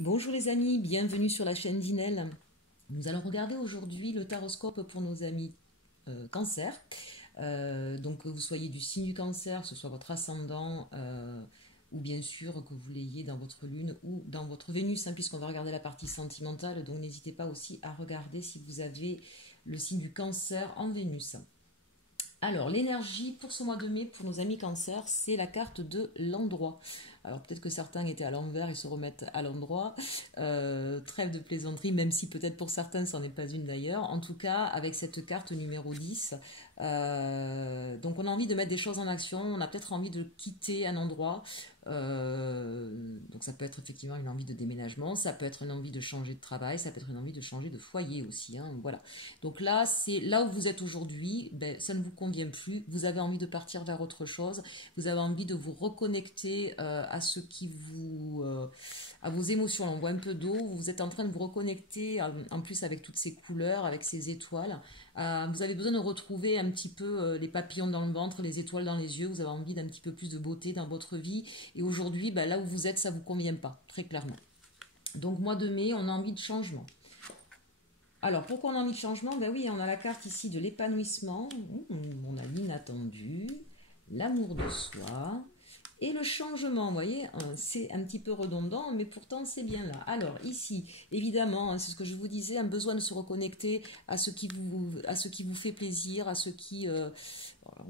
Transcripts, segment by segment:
Bonjour les amis, bienvenue sur la chaîne d'Inel. Nous allons regarder aujourd'hui le taroscope pour nos amis cancer. Donc que vous soyez du signe du cancer, que ce soit votre ascendant ou bien sûr que vous l'ayez dans votre lune ou dans votre Vénus, hein, puisqu'on va regarder la partie sentimentale. Donc n'hésitez pas aussi à regarder si vous avez le signe du cancer en Vénus. Alors, l'énergie pour ce mois de mai, pour nos amis cancer, c'est la carte de l'endroit. Alors, peut-être que certains étaient à l'envers, ils se remettent à l'endroit. Trêve de plaisanterie, même si peut-être pour certains, ce n'en est pas une d'ailleurs. En tout cas, avec cette carte numéro 10, donc on a envie de mettre des choses en action, on a peut-être envie de quitter un endroit. Donc ça peut être effectivement une envie de déménagement, ça peut être une envie de changer de travail, ça peut être une envie de changer de foyer aussi, hein, voilà. Donc là, c'est là où vous êtes aujourd'hui, ben, ça ne vous convient plus, vous avez envie de partir vers autre chose, vous avez envie de vous reconnecter à ce qui vous... à vos émotions. Là, on voit un peu d'eau, vous êtes en train de vous reconnecter, en plus avec toutes ces couleurs, avec ces étoiles. Vous avez besoin de retrouver un petit peu les papillons dans le ventre, les étoiles dans les yeux, vous avez envie d'un petit peu plus de beauté dans votre vie. Et aujourd'hui, ben, là où vous êtes, ça ne vous convient pas, très clairement. Donc mois de mai, on a envie de changement. Alors, pourquoi on a envie de changement? Ben oui, on a la carte ici de l'épanouissement, on a l'inattendu, l'amour de soi et le changement. Vous voyez, c'est un petit peu redondant, mais pourtant c'est bien là. Alors ici, évidemment, c'est ce que je vous disais, un besoin de se reconnecter à ce qui vous fait plaisir, à ce qui...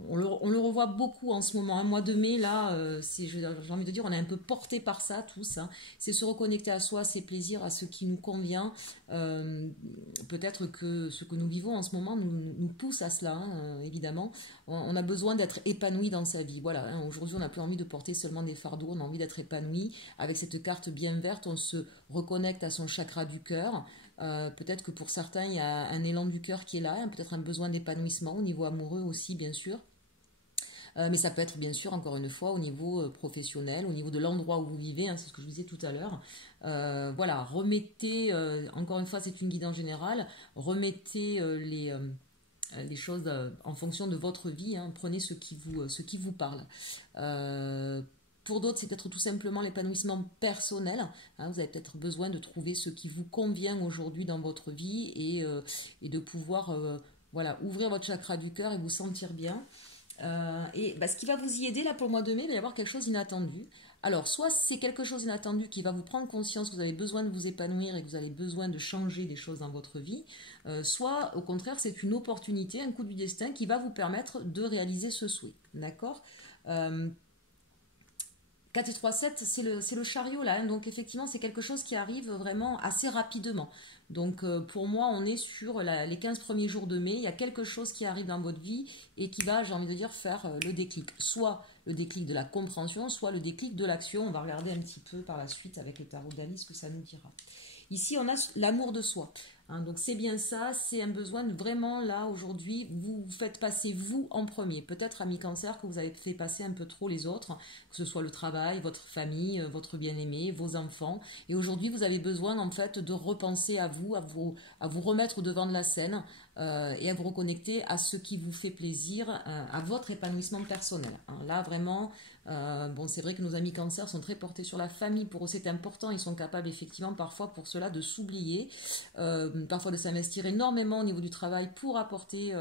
on le revoit beaucoup en ce moment. Un mois de mai, là, j'ai envie de dire, on est un peu porté par ça, tous. Hein. C'est se reconnecter à soi, à ses plaisirs, à ce qui nous convient. Peut-être que ce que nous vivons en ce moment nous pousse à cela, hein, évidemment. On a besoin d'être épanoui dans sa vie. Voilà, hein. Aujourd'hui, on n'a plus envie de porter seulement des fardeaux, on a envie d'être épanoui. Avec cette carte bien verte, on se reconnecte à son chakra du cœur. Peut-être que pour certains, il y a un élan du cœur qui est là, hein, peut-être un besoin d'épanouissement au niveau amoureux aussi, bien sûr. Mais ça peut être bien sûr, encore une fois, au niveau professionnel, au niveau de l'endroit où vous vivez, hein, c'est ce que je vous disais tout à l'heure. Voilà, remettez, encore une fois, c'est une guidance générale, remettez les choses en fonction de votre vie, hein, prenez ce qui vous parle. Pour d'autres, c'est peut-être tout simplement l'épanouissement personnel. Hein, vous avez peut-être besoin de trouver ce qui vous convient aujourd'hui dans votre vie et de pouvoir voilà, ouvrir votre chakra du cœur et vous sentir bien. Et bah, ce qui va vous y aider là pour le mois de mai, il va y avoir quelque chose d'inattendu. Alors, soit c'est quelque chose d'inattendu qui va vous prendre conscience que vous avez besoin de vous épanouir et que vous avez besoin de changer des choses dans votre vie, soit au contraire c'est une opportunité, un coup du destin qui va vous permettre de réaliser ce souhait. D'accord 4 et 3, 7, c'est le chariot là, hein, donc effectivement c'est quelque chose qui arrive vraiment assez rapidement. Donc pour moi on est sur les 15 premiers jours de mai, il y a quelque chose qui arrive dans votre vie et qui va, j'ai envie de dire, faire le déclic. Soit le déclic de la compréhension, soit le déclic de l'action. On va regarder un petit peu par la suite avec le tarot d'Alice ce que ça nous dira. Ici on a l'amour de soi. Hein, donc c'est bien ça, c'est un besoin de vraiment là aujourd'hui, vous faites passer vous en premier. Peut-être amis cancer que vous avez fait passer un peu trop les autres, que ce soit le travail, votre famille, votre bien-aimé, vos enfants. Et aujourd'hui vous avez besoin en fait de repenser à vous remettre au devant de la scène et à vous reconnecter à ce qui vous fait plaisir, à votre épanouissement personnel. Hein, là vraiment... bon, c'est vrai que nos amis cancer sont très portés sur la famille, pour eux c'est important, ils sont capables effectivement parfois pour cela de s'oublier, parfois de s'investir énormément au niveau du travail pour apporter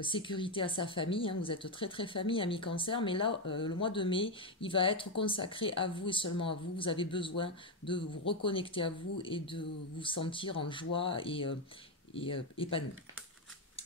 sécurité à sa famille, hein. Vous êtes très très famille, amis cancer, mais là le mois de mai il va être consacré à vous et seulement à vous, vous avez besoin de vous reconnecter à vous et de vous sentir en joie et épanoui.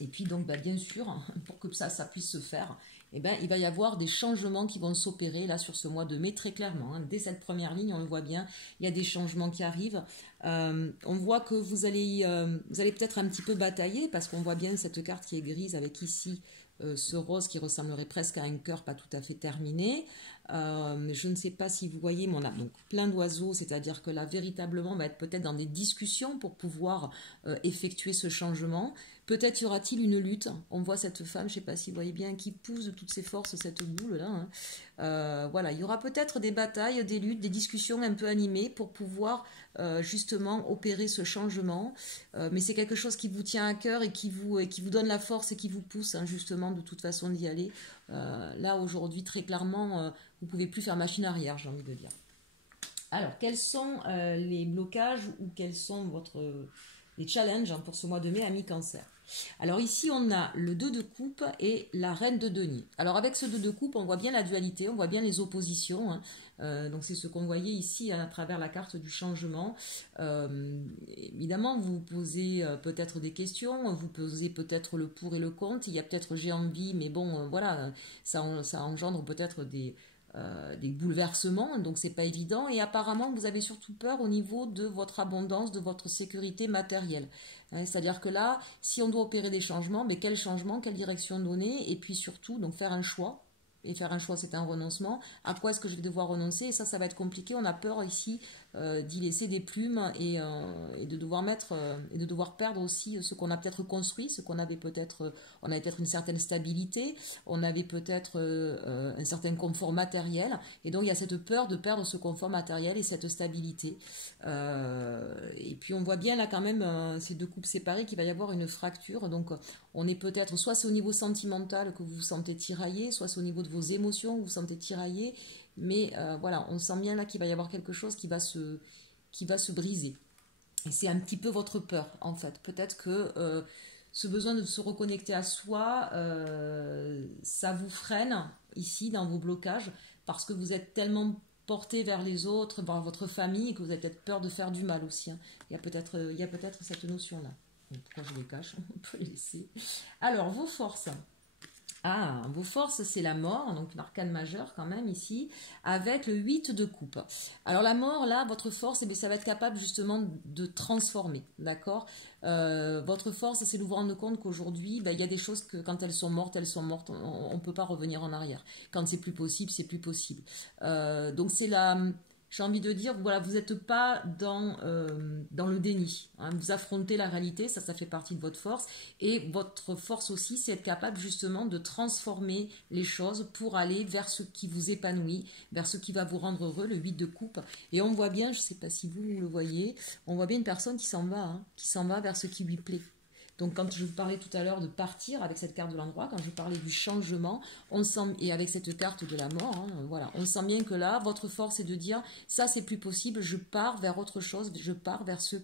Et puis donc bah, bien sûr, pour que ça puisse se faire, eh ben, il va y avoir des changements qui vont s'opérer là sur ce mois de mai très clairement. Hein. Dès cette première ligne, on le voit bien, il y a des changements qui arrivent. On voit que vous allez peut-être un petit peu batailler parce qu'on voit bien cette carte qui est grise avec ici ce rose qui ressemblerait presque à un cœur pas tout à fait terminé. Je ne sais pas si vous voyez, mais on a donc plein d'oiseaux, c'est-à-dire que là, véritablement, on va être peut-être dans des discussions pour pouvoir effectuer ce changement. Peut-être y aura-t-il une lutte. On voit cette femme, je ne sais pas si vous voyez bien, qui pousse de toutes ses forces cette boule-là. Hein. Voilà, il y aura peut-être des batailles, des luttes, des discussions un peu animées pour pouvoir justement opérer ce changement. Mais c'est quelque chose qui vous tient à cœur et qui vous donne la force et qui vous pousse hein, justement de toute façon d'y aller. Là, aujourd'hui, très clairement, vous ne pouvez plus faire machine arrière, j'ai envie de dire. Alors, quels sont les blocages ou quels sont les challenges pour ce mois de mai à mi-cancer? Alors ici, on a le 2 de coupe et la reine de denier. Alors avec ce 2 de coupe, on voit bien la dualité, on voit bien les oppositions. Hein. Donc c'est ce qu'on voyait ici à travers la carte du changement. Évidemment, vous vous posez peut-être des questions, vous posez peut-être le pour et le contre. Il y a peut-être j'ai envie, mais bon, voilà, ça engendre peut-être des bouleversements, donc c'est pas évident. Et apparemment, vous avez surtout peur au niveau de votre abondance, de votre sécurité matérielle. C'est-à-dire que là, si on doit opérer des changements, mais quel changement, quelle direction donner, et puis surtout, donc faire un choix. Et faire un choix, c'est un renoncement. À quoi est-ce que je vais devoir renoncer? Et ça va être compliqué. On a peur ici d'y laisser des plumes et de devoir et de devoir perdre aussi ce qu'on a peut-être construit, ce qu'on avait peut-être, on avait peut-être une certaine stabilité, on avait peut-être un certain confort matériel. Et donc il y a cette peur de perdre ce confort matériel et cette stabilité. Et puis on voit bien là quand même ces deux coupes séparées qu'il va y avoir une fracture. Donc on est peut-être, soit c'est au niveau sentimental que vous vous sentez tiraillé, soit c'est au niveau de vos émotions que vous vous sentez tiraillé. Mais voilà, on sent bien là qu'il va y avoir quelque chose qui va se briser. Et c'est un petit peu votre peur, en fait. Peut-être que ce besoin de se reconnecter à soi, ça vous freine ici dans vos blocages, parce que vous êtes tellement porté vers les autres, vers votre famille, que vous avez peut-être peur de faire du mal aussi. Hein. Il y a peut-être cette notion-là. Pourquoi je les cache? On peut les laisser. Alors, vos forces. Ah, vos forces, c'est la mort, donc l'arcane majeur quand même ici, avec le 8 de coupe. Alors la mort, là, votre force, eh bien, ça va être capable justement de transformer, d'accord. Votre force, c'est de vous rendre compte qu'aujourd'hui, ben, il y a des choses que quand elles sont mortes, on ne peut pas revenir en arrière. Quand c'est plus possible, c'est plus possible. Donc c'est la... J'ai envie de dire, voilà, vous n'êtes pas dans le déni. Hein, vous affrontez la réalité, ça fait partie de votre force. Et votre force aussi, c'est être capable justement de transformer les choses pour aller vers ce qui vous épanouit, vers ce qui va vous rendre heureux, le 8 de coupe. Et on voit bien, je ne sais pas si vous le voyez, on voit bien une personne qui s'en va, hein, qui s'en va vers ce qui lui plaît. Donc quand je vous parlais tout à l'heure de partir avec cette carte de l'endroit, quand je parlais du changement, on sent, et avec cette carte de la mort, hein, voilà, on sent bien que là, votre force est de dire, ça c'est plus possible, je pars vers autre chose, je pars vers ce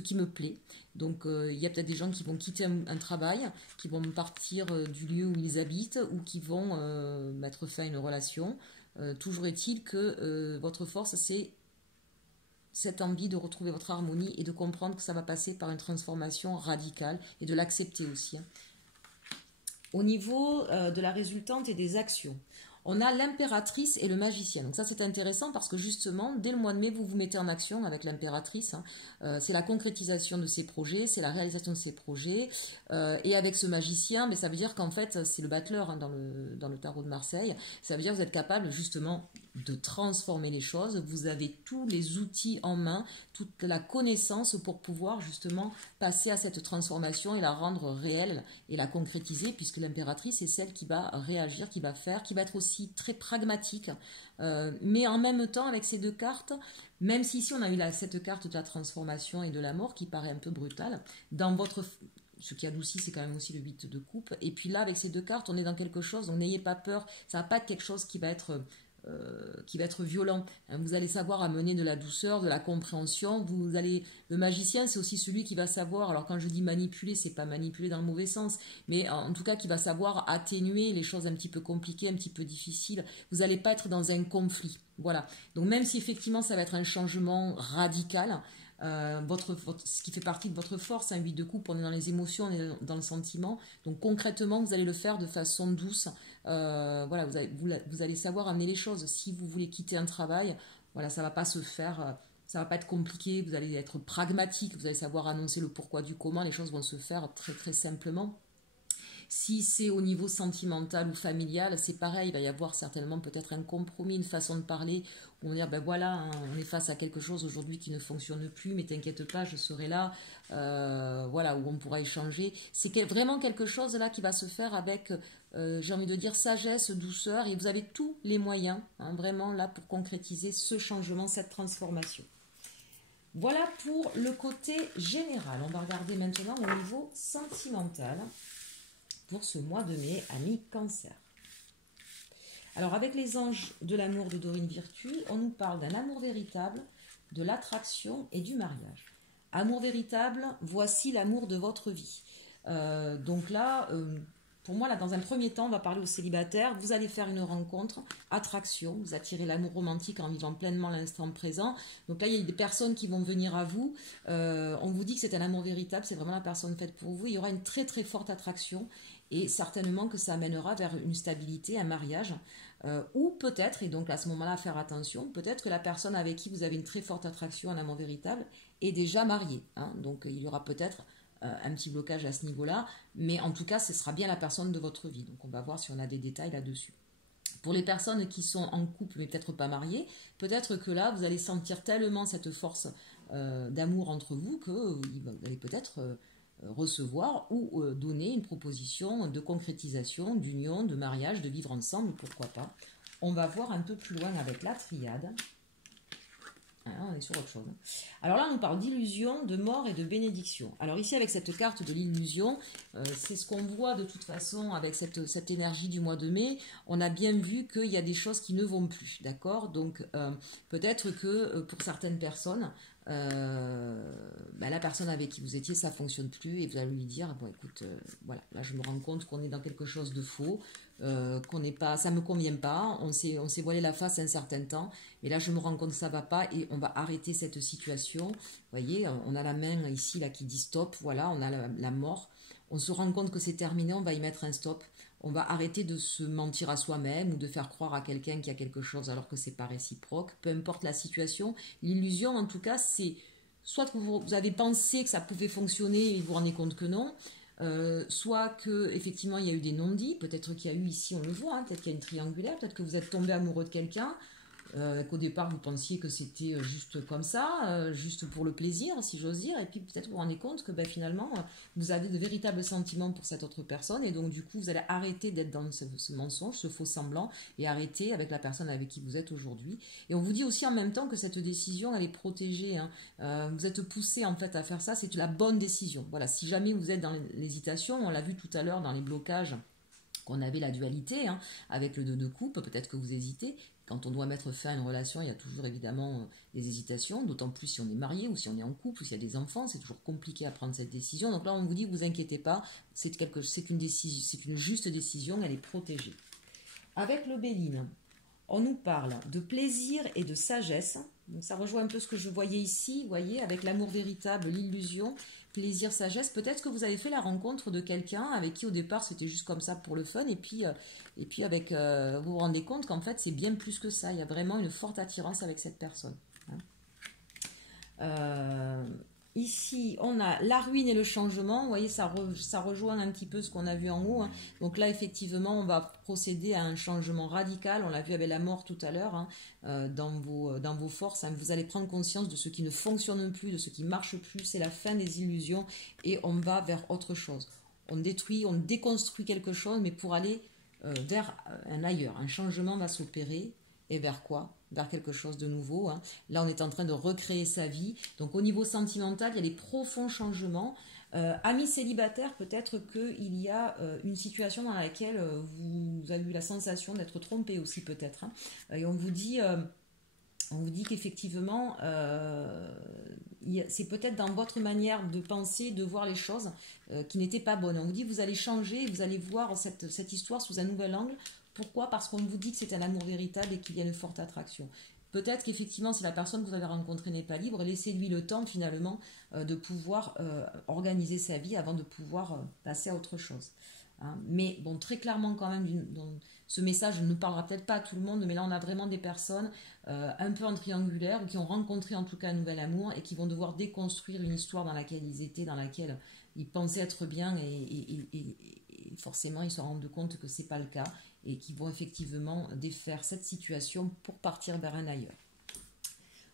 qui me plaît. Donc il y a peut-être des gens qui vont quitter un travail, qui vont partir du lieu où ils habitent, ou qui vont mettre fin à une relation. Toujours est-il que votre force, c'est cette envie de retrouver votre harmonie et de comprendre que ça va passer par une transformation radicale et de l'accepter aussi. Hein. Au niveau de la résultante et des actions, on a l'impératrice et le magicien. Donc ça c'est intéressant parce que justement, dès le mois de mai, vous vous mettez en action avec l'impératrice. Hein. C'est la concrétisation de ses projets, c'est la réalisation de ses projets. Et avec ce magicien, mais ça veut dire qu'en fait, c'est le battleur hein, dans le tarot de Marseille. Ça veut dire que vous êtes capable justement de transformer les choses. Vous avez tous les outils en main, toute la connaissance pour pouvoir justement passer à cette transformation et la rendre réelle et la concrétiser, puisque l'impératrice est celle qui va réagir, qui va faire, qui va être aussi très pragmatique. Mais en même temps, avec ces deux cartes, même si ici on a eu cette carte de la transformation et de la mort qui paraît un peu brutale, dans votre... Ce qui adoucit, c'est quand même aussi le 8 de coupe. Et puis là, avec ces deux cartes, on est dans quelque chose, donc n'ayez pas peur. Ça va pas être quelque chose qui va être violent. Vous allez savoir amener de la douceur, de la compréhension. Le magicien, c'est aussi celui qui va savoir, alors quand je dis manipuler, c'est pas manipuler dans le mauvais sens, mais en tout cas qui va savoir atténuer les choses un petit peu compliquées, un petit peu difficiles. Vous n'allez pas être dans un conflit. Voilà. Donc même si effectivement ça va être un changement radical, ce qui fait partie de votre force, un 8 de coupe, on est dans les émotions, on est dans le sentiment. Donc concrètement, vous allez le faire de façon douce. Voilà, vous allez savoir amener les choses. Si vous voulez quitter un travail, voilà, ça va pas se faire, ça va pas être compliqué. Vous allez être pragmatique, vous allez savoir annoncer le pourquoi du comment. Les choses vont se faire très très simplement. Si c'est au niveau sentimental ou familial, c'est pareil, il va y avoir certainement peut-être un compromis, une façon de parler, où on va dire, ben voilà, hein, on est face à quelque chose aujourd'hui qui ne fonctionne plus, mais t'inquiète pas, je serai là, voilà, où on pourra échanger. C'est vraiment quelque chose là qui va se faire avec, j'ai envie de dire, sagesse, douceur, et vous avez tous les moyens, hein, vraiment là, pour concrétiser ce changement, cette transformation. Voilà pour le côté général. On va regarder maintenant au niveau sentimental pour ce mois de mai à mi-cancer. Alors avec les anges de l'amour de Dorine Virtue, on nous parle d'un amour véritable, de l'attraction et du mariage. Amour véritable, voici l'amour de votre vie. Donc là, pour moi, là, dans un premier temps, on va parler aux célibataires. Vous allez faire une rencontre, attraction, vous attirez l'amour romantique en vivant pleinement l'instant présent. Donc là, il y a des personnes qui vont venir à vous. On vous dit que c'est un amour véritable, c'est vraiment la personne faite pour vous. Il y aura une très très forte attraction et certainement que ça amènera vers une stabilité, un mariage. Ou peut-être, et donc à ce moment-là, faire attention, peut-être que la personne avec qui vous avez une très forte attraction, un amour véritable, est déjà mariée. Hein. Donc il y aura peut-être un petit blocage à ce niveau-là, mais en tout cas, ce sera bien la personne de votre vie. Donc on va voir si on a des détails là-dessus. Pour les personnes qui sont en couple mais peut-être pas mariées, peut-être que là, vous allez sentir tellement cette force d'amour entre vous que vous allez peut-être recevoir ou donner une proposition de concrétisation, d'union, de mariage, de vivre ensemble, pourquoi pas. On va voir un peu plus loin avec la triade. On est sur autre chose. Alors là, on parle d'illusion, de mort et de bénédiction. Alors ici, avec cette carte de l'illusion, c'est ce qu'on voit de toute façon avec cette énergie du mois de mai. On a bien vu qu'il y a des choses qui ne vont plus, d'accord? Donc peut-être que pour certaines personnes, la personne avec qui vous étiez, ça ne fonctionne plus et vous allez lui dire, bon écoute, voilà, là je me rends compte qu'on est dans quelque chose de faux, qu'on n'est pas, ça ne me convient pas, on s'est voilé la face un certain temps, mais là je me rends compte que ça ne va pas et on va arrêter cette situation. Vous voyez, on a la main ici là qui dit stop, voilà, on a la mort, on se rend compte que c'est terminé, on va y mettre un stop. On va arrêter de se mentir à soi-même ou de faire croire à quelqu'un qu'il y a quelque chose alors que c'est pas réciproque. Peu importe la situation, l'illusion en tout cas, c'est soit que vous avez pensé que ça pouvait fonctionner et vous vous rendez compte que non, soit que effectivement il y a eu des non-dits, peut-être qu'il y a eu ici, on le voit, hein, peut-être qu'il y a une triangulaire, peut-être que vous êtes tombé amoureux de quelqu'un. Qu'au départ vous pensiez que c'était juste comme ça, juste pour le plaisir, si j'ose dire, et puis peut-être vous vous rendez compte que finalement vous avez de véritables sentiments pour cette autre personne, et donc du coup vous allez arrêter d'être dans ce mensonge, ce faux semblant, et arrêter avec la personne avec qui vous êtes aujourd'hui. Et on vous dit aussi en même temps que cette décision elle est protégée, hein. Vous êtes poussé en fait à faire ça, c'est la bonne décision. Voilà, si jamais vous êtes dans l'hésitation, on l'a vu tout à l'heure dans les blocages, qu'on avait la dualité, hein, avec le 2 de coupe, peut-être que vous hésitez. Quand on doit mettre fin à une relation, il y a toujours évidemment des hésitations, d'autant plus si on est marié ou si on est en couple ou s'il y a des enfants, c'est toujours compliqué à prendre cette décision. Donc là, on vous dit, vous inquiétez pas, c'est une juste décision, elle est protégée. Avec le Béline, on nous parle de plaisir et de sagesse. Donc ça rejoint un peu ce que je voyais ici, vous voyez, avec l'amour véritable, l'illusion, plaisir, sagesse. Peut-être que vous avez fait la rencontre de quelqu'un avec qui au départ c'était juste comme ça pour le fun, et puis avec, vous vous rendez compte qu'en fait c'est bien plus que ça. Il y a vraiment une forte attirance avec cette personne. Ici, on a la ruine et le changement. Vous voyez, ça rejoint un petit peu ce qu'on a vu en haut, hein. Donc là, effectivement, on va procéder à un changement radical. On l'a vu avec la mort tout à l'heure, hein, dans vos forces, hein. Vous allez prendre conscience de ce qui ne fonctionne plus, de ce qui ne marche plus. C'est la fin des illusions et on va vers autre chose. On détruit, on déconstruit quelque chose, mais pour aller vers un ailleurs. Un changement va s'opérer. Et vers quoi? Vers quelque chose de nouveau, hein. Là, on est en train de recréer sa vie. Donc, au niveau sentimental, il y a des profonds changements. Amis célibataires, peut-être qu'il y a une situation dans laquelle vous avez eu la sensation d'être trompé aussi, peut-être, hein. Et on vous dit qu'effectivement, c'est peut-être dans votre manière de penser, de voir les choses qui n'étaient pas bonnes. On vous dit que vous allez changer, vous allez voir cette histoire sous un nouvel angle. Pourquoi? Parce qu'on vous dit que c'est un amour véritable et qu'il y a une forte attraction. Peut-être qu'effectivement, si la personne que vous avez rencontrée n'est pas libre, laissez-lui le temps finalement de pouvoir organiser sa vie avant de pouvoir passer à autre chose. Hein. Mais bon, très clairement quand même, ce message ne parlera peut-être pas à tout le monde, mais là on a vraiment des personnes un peu en triangulaire, qui ont rencontré en tout cas un nouvel amour et qui vont devoir déconstruire une histoire dans laquelle ils étaient, dans laquelle ils pensaient être bien et forcément ils se rendent compte que c'est pas le cas et qui vont effectivement défaire cette situation pour partir vers un ailleurs.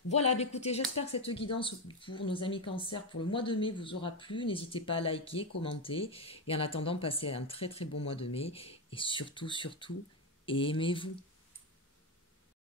Voilà, écoutez, j'espère que cette guidance pour nos amis cancer pour le mois de mai vous aura plu. N'hésitez pas à liker, commenter et en attendant, passez un très très bon mois de mai et surtout, aimez-vous.